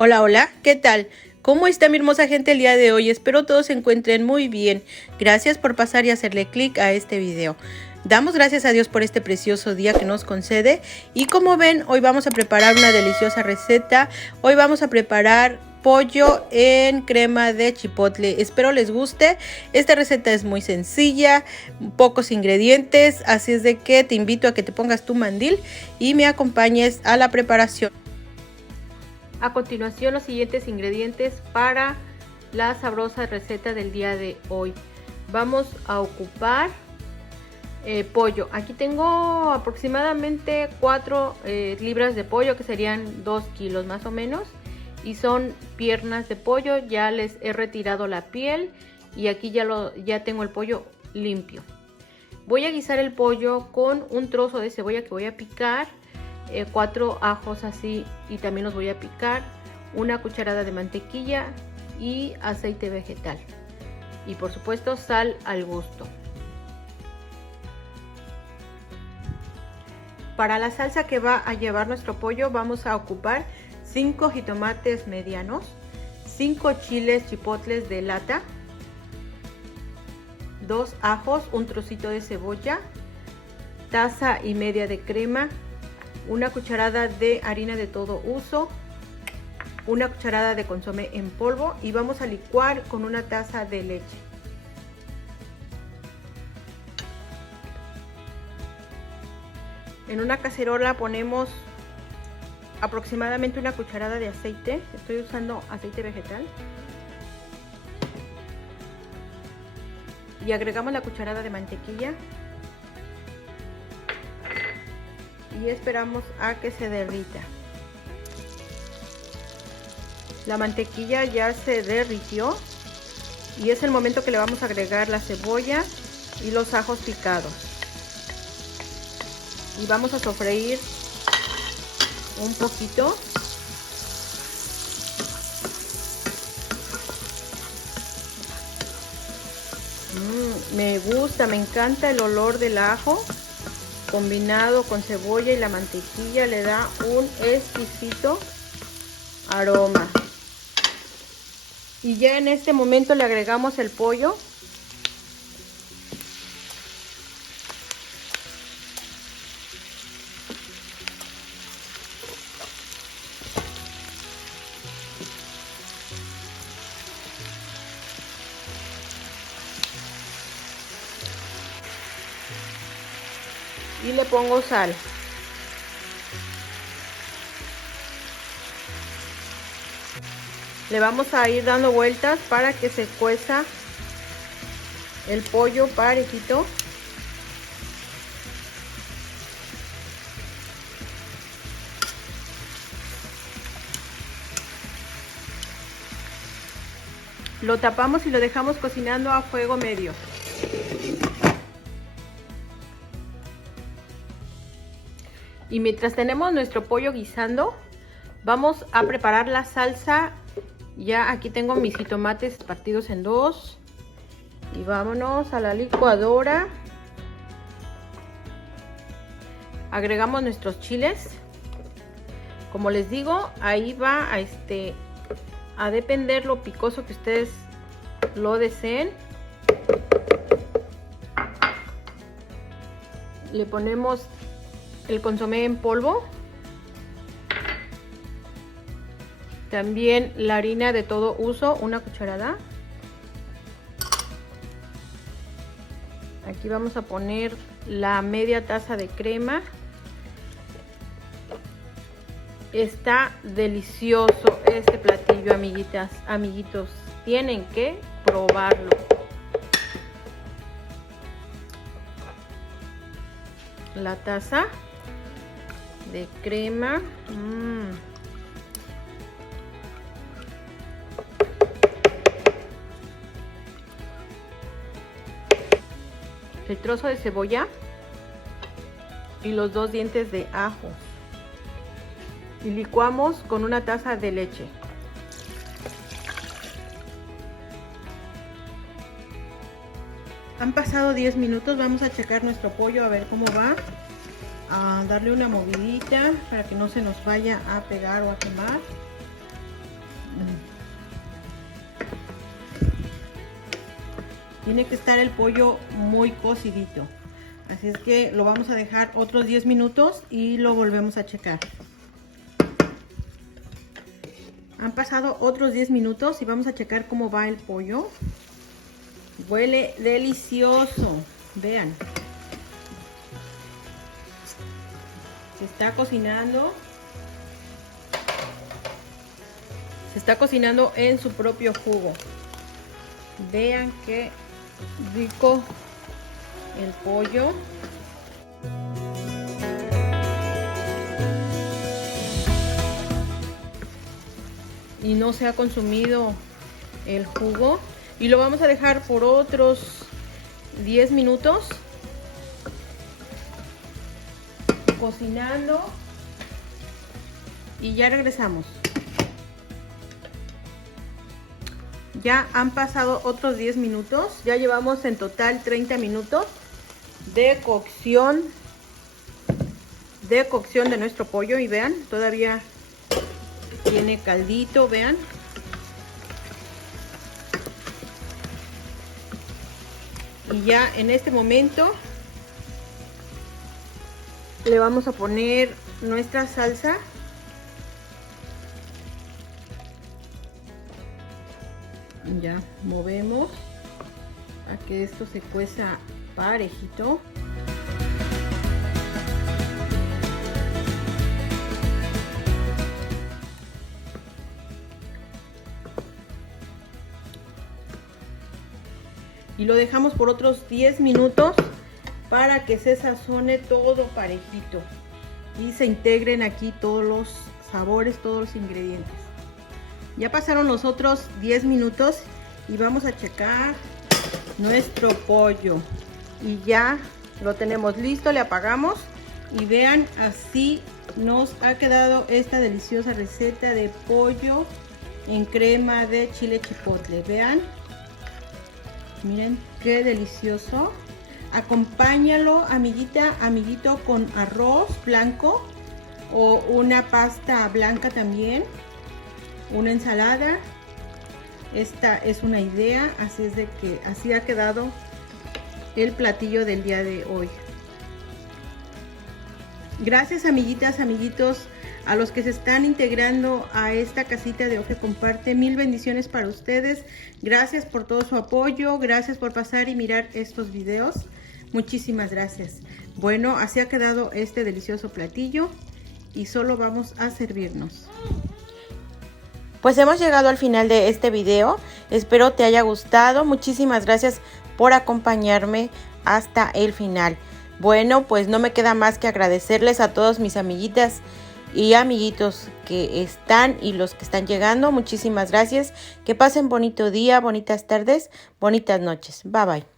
Hola, hola, ¿qué tal? ¿Cómo está mi hermosa gente el día de hoy? Espero todos se encuentren muy bien. Gracias por pasar y hacerle clic a este video. Damos gracias a Dios por este precioso día que nos concede. Y como ven, hoy vamos a preparar una deliciosa receta. Hoy vamos a preparar pollo en crema de chipotle. Espero les guste. Esta receta es muy sencilla, pocos ingredientes, así es de que te invito a que te pongas tu mandil y me acompañes a la preparación. A continuación, los siguientes ingredientes para la sabrosa receta del día de hoy. Vamos a ocupar pollo. Aquí tengo aproximadamente 4 libras de pollo, que serían 2 kilos más o menos. Y son piernas de pollo. Ya les he retirado la piel y aquí ya tengo el pollo limpio. Voy a guisar el pollo con un trozo de cebolla que voy a picar. 4 ajos así y también los voy a picar, una cucharada de mantequilla y aceite vegetal y por supuesto sal al gusto. Para la salsa que va a llevar nuestro pollo vamos a ocupar 5 jitomates medianos, 5 chiles chipotles de lata, 2 ajos, un trocito de cebolla, taza y media de crema, una cucharada de harina de todo uso, una cucharada de consomé en polvo y vamos a licuar con una taza de leche. En una cacerola ponemos aproximadamente una cucharada de aceite, estoy usando aceite vegetal, y agregamos la cucharada de mantequilla y esperamos a que se derrita. La mantequilla ya se derritió y es el momento que le vamos a agregar la cebolla y los ajos picados y vamos a sofreír un poquito. Me gusta, me encanta el olor del ajo combinado con cebolla y la mantequilla, le da un exquisito aroma. Y ya en este momento le agregamos el pollo. Y le pongo sal. Le vamos a ir dando vueltas para que se cueza el pollo parejito. Lo tapamos y lo dejamos cocinando a fuego medio. Y mientras tenemos nuestro pollo guisando, vamos a preparar la salsa. Ya aquí tengo mis jitomates partidos en 2 y vámonos a la licuadora. Agregamos nuestros chiles. Como les digo, ahí va a depender lo picoso que ustedes lo deseen. Le ponemos el consomé en polvo, también la harina de todo uso, una cucharada. Aquí vamos a poner la media taza de crema. Está delicioso este platillo, amiguitas, amiguitos, tienen que probarlo. La taza de crema. El trozo de cebolla y los 2 dientes de ajo y licuamos con una taza de leche. Han pasado 10 minutos, vamos a checar nuestro pollo a ver cómo va. A darle una movidita para que no se nos vaya a pegar o a quemar. Tiene que estar el pollo muy cocidito. Así es que lo vamos a dejar otros 10 minutos y lo volvemos a checar. Han pasado otros 10 minutos y vamos a checar cómo va el pollo. Huele delicioso. Vean. Se está cocinando. Se está cocinando en su propio jugo. Vean qué rico el pollo. Y no se ha consumido el jugo. Y lo vamos a dejar por otros 10 minutos cocinando. Y ya regresamos. Ya han pasado otros 10 minutos. Ya llevamos en total 30 minutos de cocción de nuestro pollo. Y vean, todavía tiene caldito, vean. Y ya en este momento le vamos a poner nuestra salsa. Ya movemos a que esto se cueza parejito. Y lo dejamos por otros 10 minutos para que se sazone todo parejito y se integren aquí todos los sabores, todos los ingredientes. Ya pasaron los otros 10 minutos y vamos a checar nuestro pollo. Y ya lo tenemos listo, le apagamos. Y vean, así nos ha quedado esta deliciosa receta de pollo en crema de chile chipotle. Vean, miren qué delicioso. Acompáñalo, amiguita, amiguito, con arroz blanco o una pasta blanca también. Una ensalada. Esta es una idea, así es de que así ha quedado el platillo del día de hoy. Gracias, amiguitas, amiguitos, a los que se están integrando a esta casita de Ofe Comparte. Mil bendiciones para ustedes. Gracias por todo su apoyo, gracias por pasar y mirar estos videos. Muchísimas gracias. Bueno, así ha quedado este delicioso platillo y solo vamos a servirnos. Pues hemos llegado al final de este video. Espero te haya gustado. Muchísimas gracias por acompañarme hasta el final. Bueno, pues no me queda más que agradecerles a todos mis amiguitas y amiguitos que están y los que están llegando. Muchísimas gracias. Que pasen bonito día, bonitas tardes, bonitas noches. Bye bye.